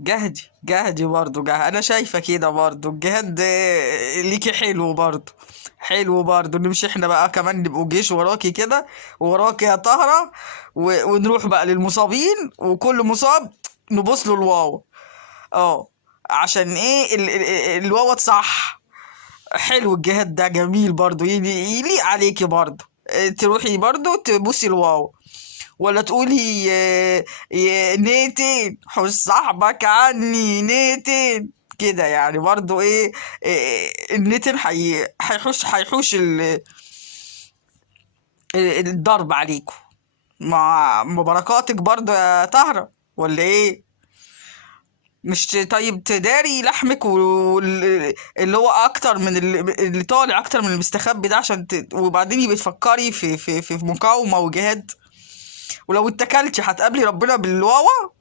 جهدي جهدي برضه انا شايفه كده برضه الجهاد ليكي حلو برضه. حلو برضه نمشي احنا بقى كمان نبقوا جيش وراكي كده، وراكي يا طهرة، ونروح بقى للمصابين، وكل مصاب نبص له الواو. اه، عشان ايه الواو صح. حلو الجهاد ده جميل برضه، يليق عليكي برضه. تروحي برضه تبوسي الواو، ولا تقولي نيتين حوش صاحبك عني نيتين كده يعني برضو ايه. النتن هيحوش الضرب عليكم مع بركاتك برضو يا طهرة، ولا ايه؟ مش طيب تداري لحمك اللي هو اكتر من اللي طالع اكتر من المستخبي ده، عشان وبعدين يبقى تفكري في مقاومة وجهاد، ولو اتكلتي هتقابلي ربنا بالواوا.